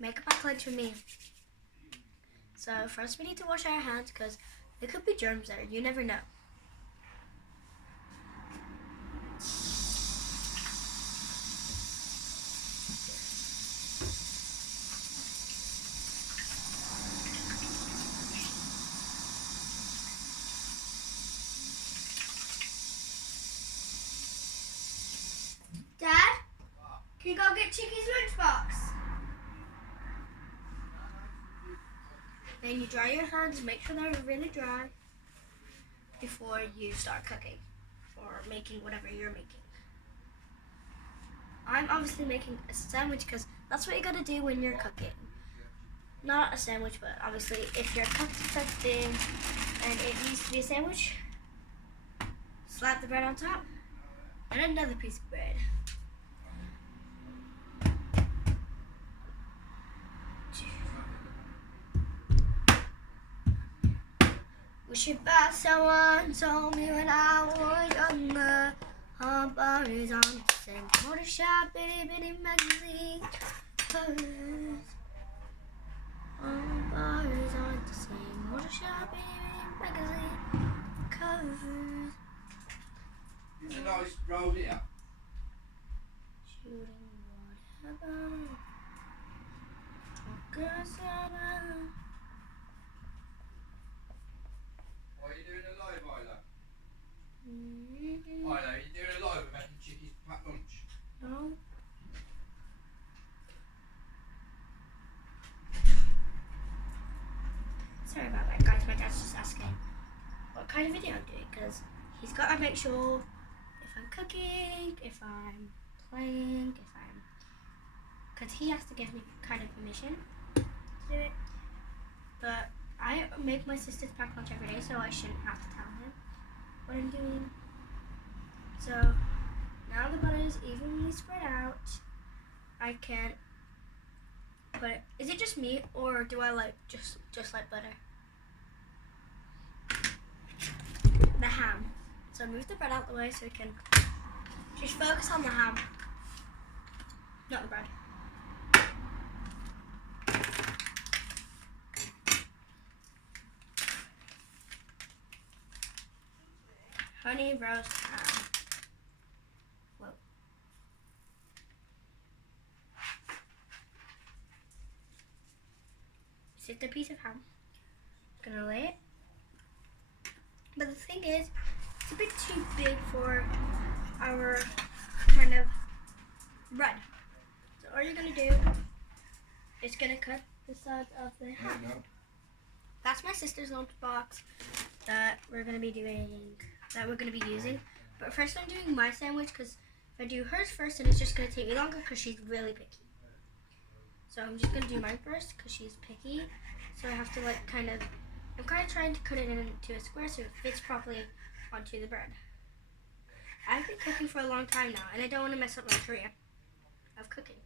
make a packed lunch with me. So first we need to wash our hands because there could be germs there. You never know. Dad, can you go get Chicky's lunchbox? Then you dry your hands, make sure they're really dry before you start cooking or making whatever you're making. I'm obviously making a sandwich because that's what you gotta do when you're cooking. Not a sandwich, but obviously if you're cooking and it needs to be a sandwich, slap the bread on top and another piece of bread. Wish it back, someone told me when I was younger. Humper is on the same motor shop, bitty bitty magazine covers. Humper is on the same motor shop, bitty bitty magazine covers. It's a nice road here. Shooting whatever. Talk What are you doing alive, Isla? Isla, are you doing alive with making Chicky's packed lunch? No. Sorry about that, guys. My dad's just asking what kind of video I'm doing because he's got to make sure if I'm cooking, if I'm playing, because he has to give me kind of permission to do it. But I make my sister's pack lunch every day, so I shouldn't have to tell him what I'm doing. So now the butter is evenly spread out. I can put it. Is it just me, or do I like just like butter? The ham. So move the bread out the way so we can just focus on the ham, not the bread. Honey roast ham. Whoa. Just a piece of ham. Gonna lay it. But the thing is, it's a bit too big for our kind of bread. So all you're gonna do is gonna cut the sides of the ham. No. That's my sister's lunchbox that we're gonna be using. But first I'm doing my sandwich because if I do hers first, then it's just gonna take me longer because she's really picky. So I'm just gonna do mine first because she's picky. So I have to I'm kind of trying to cut it into a square so it fits properly onto the bread. I've been cooking for a long time now and I don't want to mess up my career of cooking.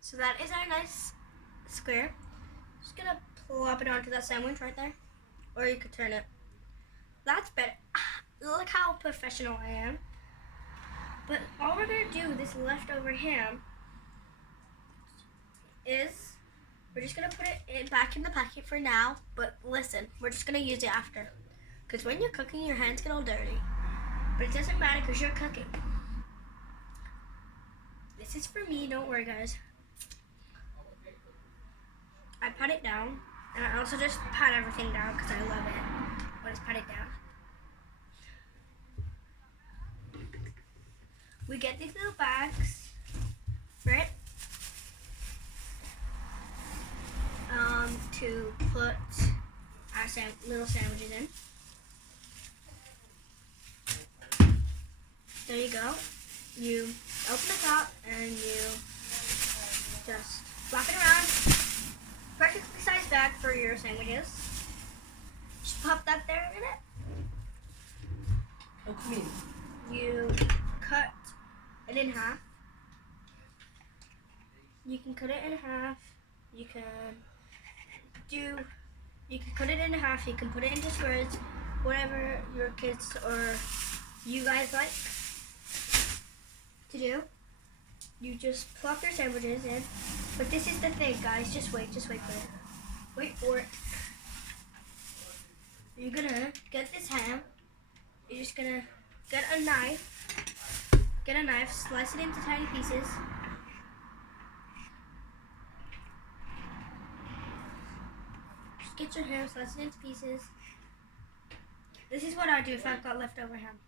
So that is our nice square. Just gonna plop it onto that sandwich right there. Or you could turn it. That's better. Look how professional I am. But all we're gonna do with this leftover ham is we're just gonna put it back in the packet for now. But listen, we're just gonna use it after. Because when you're cooking, your hands get all dirty. But it doesn't matter because you're cooking. This is for me, don't worry guys. I pat it down. And I also just pat everything down because I love it when it's patted down. We get these little bags for it to put our little sandwiches in. There you go. You open the top and you just flap it around. Perfectly sized bag for your sandwiches. Just pop that there in it. Oh, come in. You cut it in half. You can cut it in half. You can cut it in half. You can put it into squares, whatever your kids or you guys like to do. you just plop your sandwiches in. But this is the thing, guys. Just wait for it. Wait for it. You're gonna get this ham. You're just gonna get a knife. Get a knife, slice it into tiny pieces. Just get your ham, slice it into pieces. This is what I do if I've got leftover ham.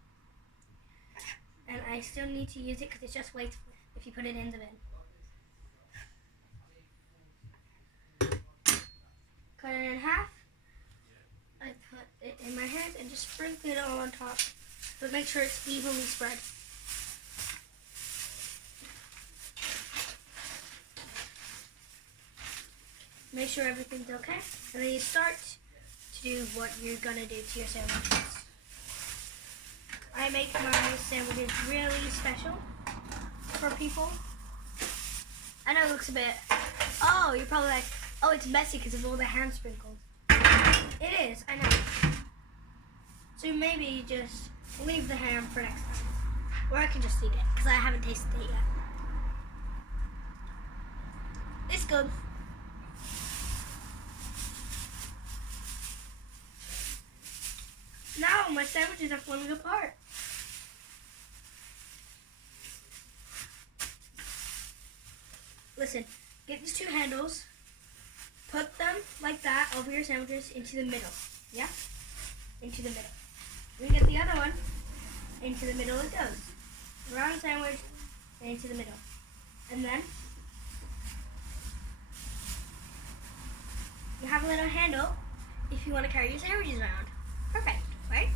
And I still need to use it because it's just wasteful if you put it in the bin. Cut it in half. I put it in my hands and just sprinkle it all on top. But make sure it's evenly spread. Make sure everything's okay. And then you start to do what you're gonna do to your sandwiches. I make my sandwiches really special for people. I know it looks a bit, oh, you're probably like, oh, it's messy because of all the ham sprinkles. It is, I know. So maybe just leave the ham for next time. Or I can just eat it because I haven't tasted it yet. It's good. Now my sandwiches are falling apart. Listen, get these two handles, put them like that over your sandwiches into the middle. Yeah? Into the middle. We get the other one, into the middle it goes. Round sandwich, and into the middle. And then you have a little handle if you want to carry your sandwiches around. Perfect, right?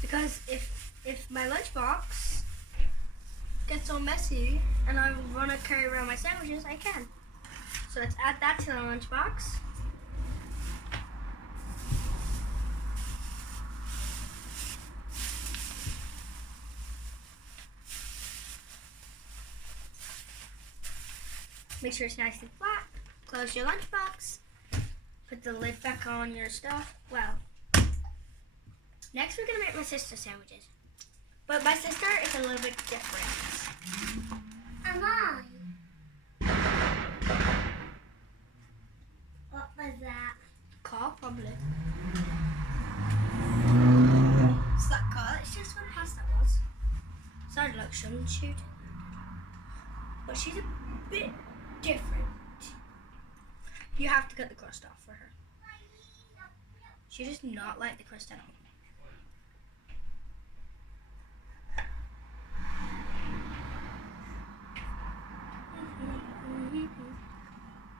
Because if my lunchbox gets all messy and I want to carry around my sandwiches, I can. So let's add that to the lunchbox. Make sure it's nice and flat. Close your lunchbox. Put the lid back on your stuff. Well, next we're gonna make my sister's sandwiches. But my sister is a little bit different. Am I? What was that? Call, probably. It's that car. It's just what past that was. Sounded like shouldn't shoot. But she's a bit different. You have to cut the crust off for her. She does not like the crust at all.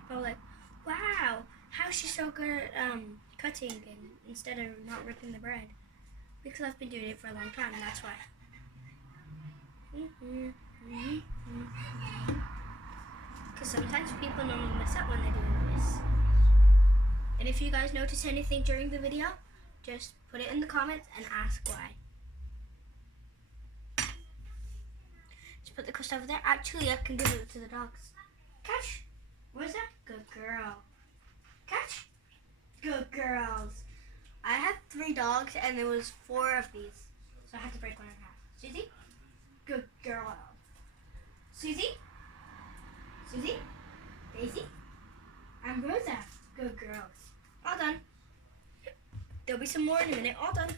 People like, wow, how's she so good at cutting and instead of not ripping the bread? Because I've been doing it for a long time, and that's why. Because sometimes people normally mess up when they're doing this. And if you guys notice anything during the video, just put it in the comments and ask why. Just put the crust over there. Actually, I can give it to the dogs. Catch. Where's that? Good girl. Catch. Good girls. I had 3 dogs and there was 4 of these. So I had to break one in half. Susie? Good girl. Susie? Susie? Daisy? And Rosa. Good girls. All done. There'll be some more in a minute. All done.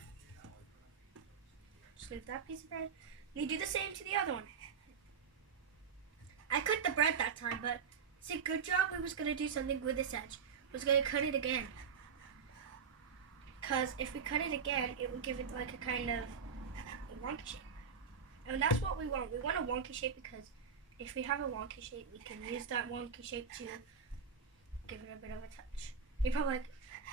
Just leave that piece of bread. And you do the same to the other one. I cut the bread that time, but it's a good job we was going to do something with this edge. We was going to cut it again. Because if we cut it again, it would give it like a kind of a wonky shape. And that's what we want. We want a wonky shape because if we have a wonky shape, we can use that wonky shape to give it a bit of a touch. You're probably like,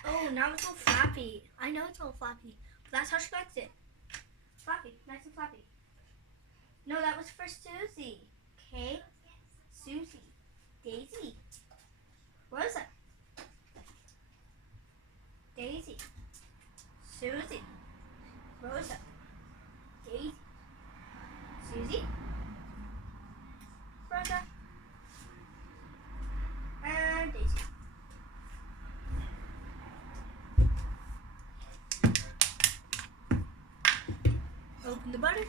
oh, now it's all flappy. I know it's all flappy, but that's how she likes it. Flappy, nice and flappy. No, that was for Susie. Okay? Susie. Daisy. Rosa. Daisy. Susie. Rosa. Daisy. Susie. Rosa. And Daisy. Open the butter.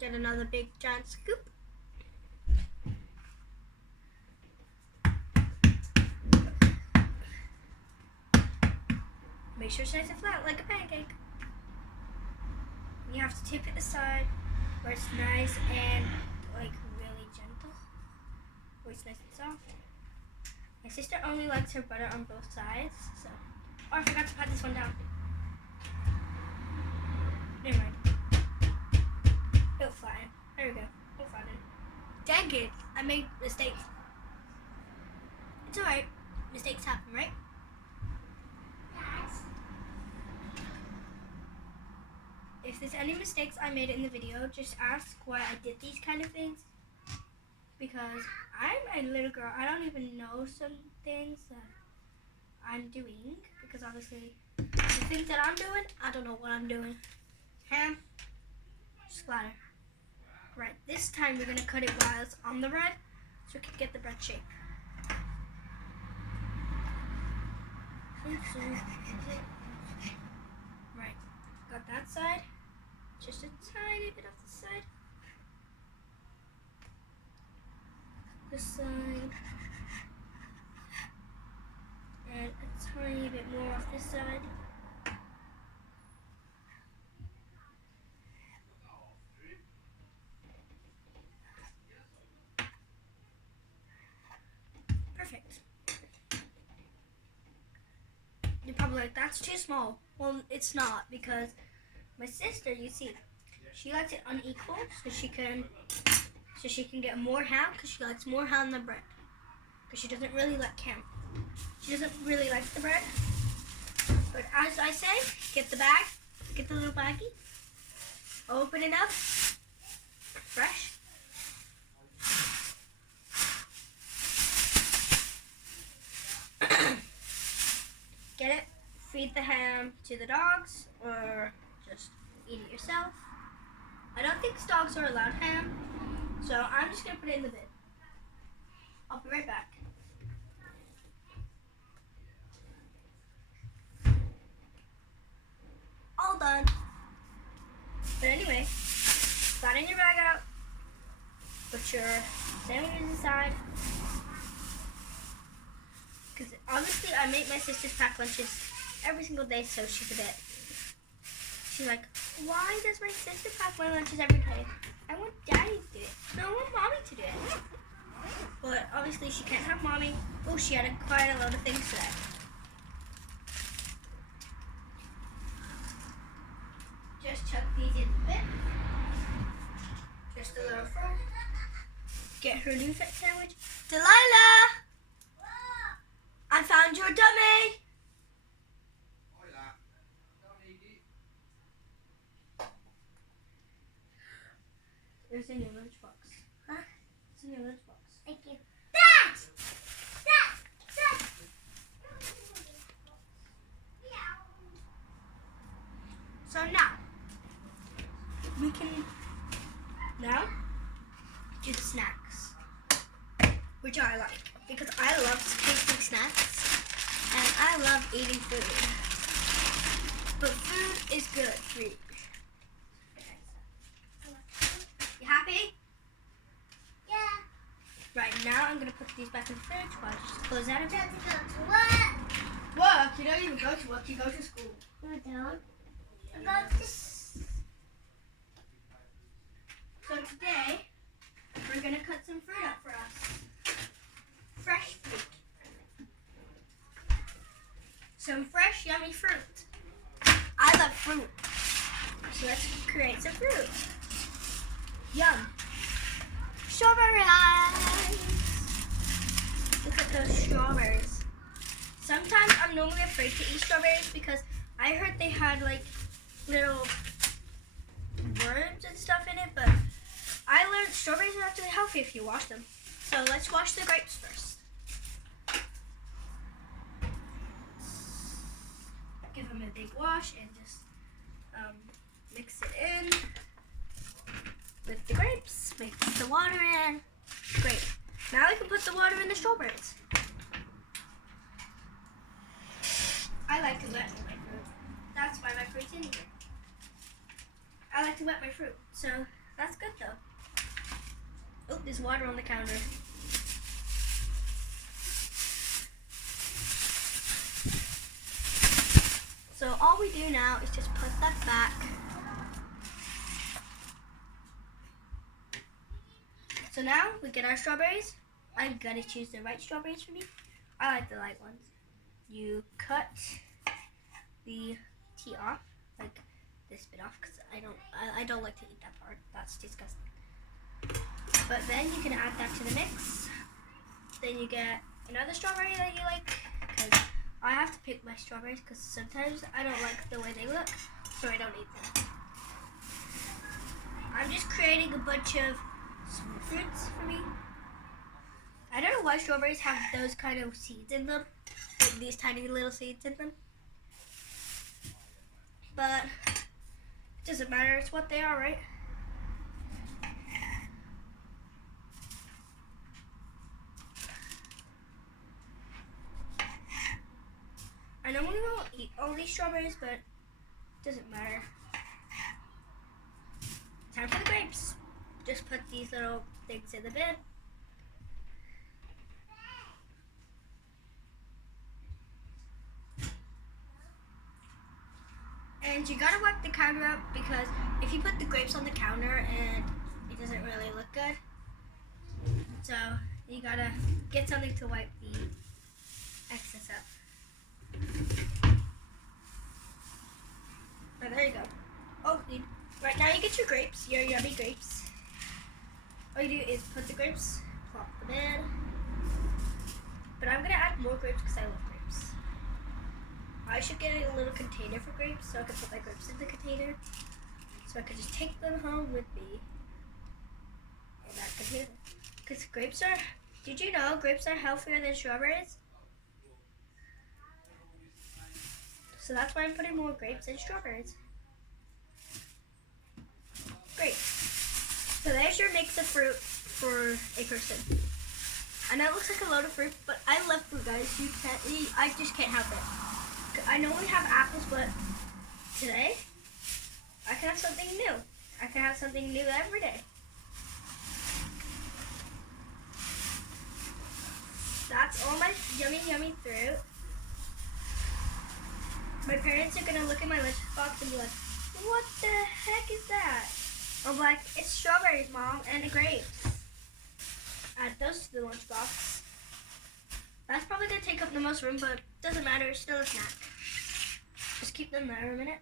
Get another big giant scoop. Make sure it's nice and flat like a pancake. You have to tip it aside where it's nice and like really gentle. Where it's nice and soft. My sister only likes her butter on both sides, so. Oh, I forgot to pat this one down. Never mind. It'll flatten. There we go. It'll flatten. Dang it! I made mistakes. It's alright. Mistakes happen, right? Yes. If there's any mistakes I made in the video, just ask why I did these kind of things. Because I'm a little girl. I don't even know some things that I'm doing. Because obviously, the things that I'm doing, I don't know what I'm doing. Ham, splatter. Right, this time we're going to cut it while it's on the bread, so we can get the bread shape. Right, got that side. Just a tiny bit of the side. This side. And a tiny bit more off this side. Perfect. You're probably like, that's too small. Well, it's not, because my sister, you see, she likes it unequal, so she can get more ham, because she likes more ham than bread. Because she doesn't really like ham. She doesn't really like the bread. But as I say, get the bag, get the little baggie, open it up, fresh. Get it, feed the ham to the dogs, or just eat it yourself. I don't think dogs are allowed ham, so I'm just gonna put it in the bin. I'll be right back. All done. But anyway, flatten your bag out, put your sandwiches inside. Because obviously I make my sister's pack lunches every single day, so she's a bit. She's like, why does my sister pack my lunches every day? I want daddy to do it. No, I want mommy to do it. But obviously she can't have mommy. Oh, she had quite a lot of things today. Just chuck these in the bin. Just a little fur. Get her new fit sandwich. Delilah! I found your dummy! It's in your lunchbox. Huh? It's in your lunchbox. Thank you. Dad! So now, we can now do the snacks, which I like, because I love tasting snacks, and I love eating food. But food is good for you. You happy? Yeah. Right, now I'm going to put these back in the fridge while I just close out of it. Time to go to work. Work? You don't even go to work, you go to school. No, I don't. I go to So today, we're going to cut some fruit up for us. Fresh fruit. Some fresh, yummy fruit. I love fruit. So let's create some fruit. Yum. Strawberry eyes. Look at those strawberries. Sometimes I'm normally afraid to eat strawberries because I heard they had like little worms and stuff in it, but I learned strawberries are actually healthy if you wash them. So let's wash the grapes first. Give them a big wash and just mix it in with the grapes. Mix the water in. Great. Now we can put the water in the strawberries. I like to wet my fruit. That's why my fruit's in here. I like to wet my fruit. So That's good though. Oh, there's water on the counter. So all we do now is just put that back. So now we get our strawberries. I'm gonna choose the right strawberries for me. I like the light ones. You cut the tea off, like this bit off, because I don't like to eat that part. That's disgusting. But then you can add that to the mix. Then you get another strawberry that you like, because I have to pick my strawberries because sometimes I don't like the way they look, so I don't eat them. I'm just creating a bunch of fruits for me. I don't know why strawberries have those kind of seeds in them, like these tiny little seeds in them. But it doesn't matter, it's what they are, right? I normally won't eat all these strawberries, but it doesn't matter. Time for the grapes. Just put these little things in the bin. And you gotta wipe the counter up because if you put the grapes on the counter and it doesn't really look good. So you gotta get something to wipe the excess up. Oh, there you go. Oh, right now you get your grapes, your yummy grapes. All you do is put the grapes, plop them in. But I'm gonna add more grapes because I love grapes. I should get a little container for grapes so I can put my grapes in the container. So I can just take them home with me in that container. Because grapes are, did you know grapes are healthier than strawberries? So that's why I'm putting more grapes and strawberries. Great. So there's your mix of fruit for a person. I know it looks like a load of fruit, but I love fruit, guys. I just can't help it. I normally have apples, but today I can have something new. I can have something new every day. That's all my yummy, yummy fruit. My parents are gonna look at my lunchbox and be like, "What the heck is that?" I'm like, "It's strawberries, Mom, and grapes." Add those to the lunchbox. That's probably gonna take up the most room, but doesn't matter. It's still a snack. Just keep them there a minute.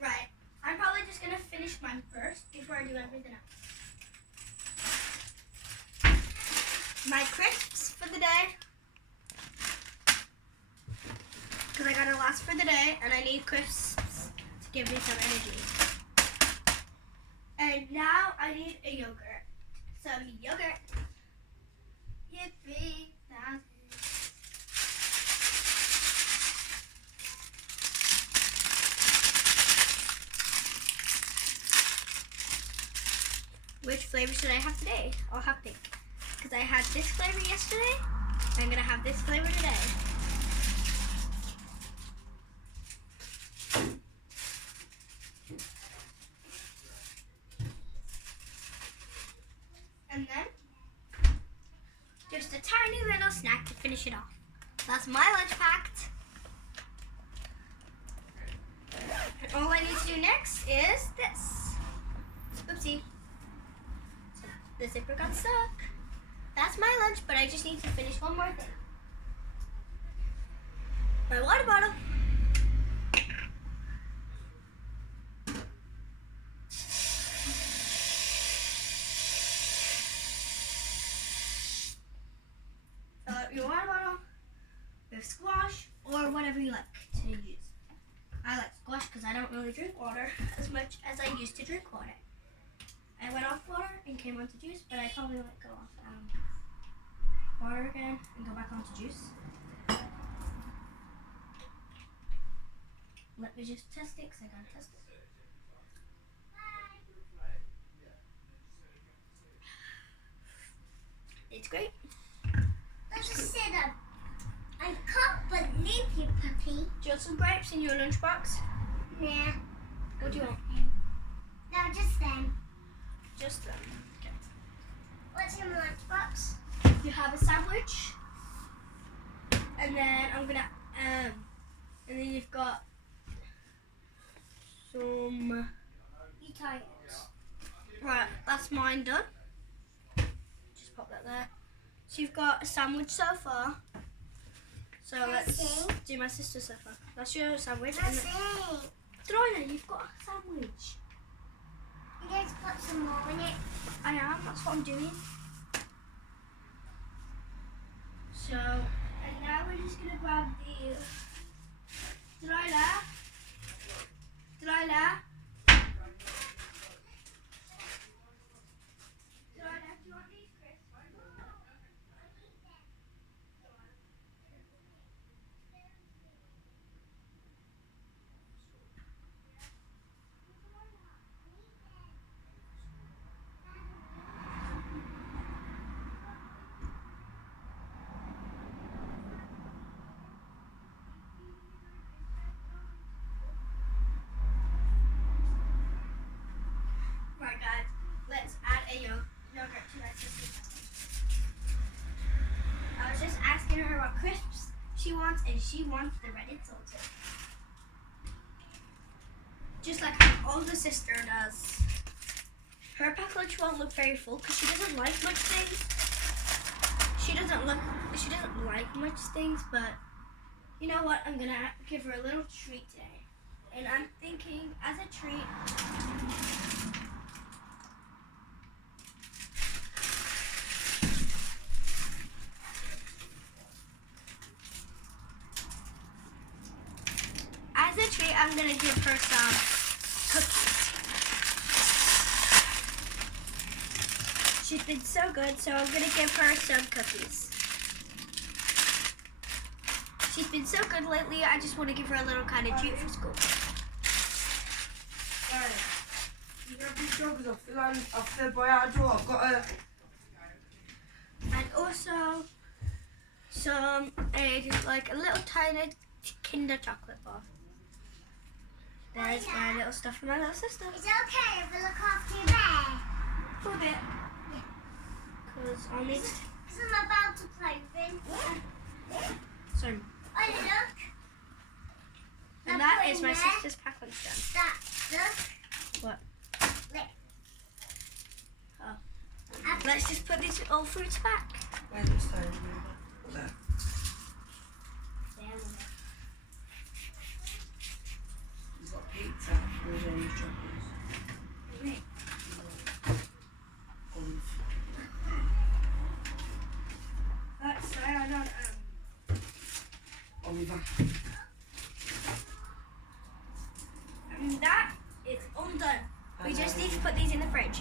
Right. I'm probably just gonna finish mine first before I do everything else. My crisps for the day. Because I gotta last for the day and I need crisps to give me some energy. And now I need a yogurt. Some yogurt. Yippee. Which flavor should I have today? I'll have pink. Because I had this flavor yesterday. I'm gonna have this flavor today. And then, just a tiny little snack to finish it off. That's my lunch packed. And all I need to do next is this. Oopsie. So the zipper got stuck. That's my lunch, but I just need to finish one more thing. My water bottle. Your water bottle with squash or whatever you like to use. I like squash because I don't really drink water as much as I used to drink water. I went off water and came onto juice, but I probably might go off water again and go back onto juice. Let me just test it because I gotta test it. It's great. Let's sit up. I can't believe you, Puppy. Do you want some grapes in your lunchbox? Nah. What do you want? No, just them. Just them. Okay. What's in my lunchbox? You have a sandwich, and then I'm gonna and then you've got some. You tired? Right, that's mine done. Just pop that there. So you've got a sandwich so far. So let's Nothing. do my sister's so far. That's your sandwich. And Nothing. then, Dorina, you've got a sandwich. You need to put some more in it. I am. That's what I'm doing. So, and now we're just gonna grab the Delilah. Delilah. Delilah, do you want these, Chris? Right, guys, let's add a yogurt to that sister's sandwich. I was just asking her what crisps she wants, and she wants the red and salted. Just like her older sister does. Her pack lunch won't look very full because she doesn't like much things. She doesn't like much things, but you know what? I'm gonna give her a little treat today. And I'm thinking, as a treat, I'm gonna give her some cookies. She's been so good, so I'm gonna give her some cookies. She's been so good lately, I just want to give her a little kind of treat for school. Hey, you grab these joggers off the by our door. I've got a. And also some like a little tiny Kinder chocolate bar. There's my little stuff for my little sister. Is it okay if I look after you there? For a bit. Because I'll need to. Because I'm about to play with him. So, Oh, look. and I'm that putting is my there. sister's pack lunch done. That, look. What? Look. Oh. I've- Let's just put these all fruits back. Where's the stone? There. He's got pizza with orange chocolates. Olive. That's I don't Oliver. and that is all done. We just need to put these in the fridge.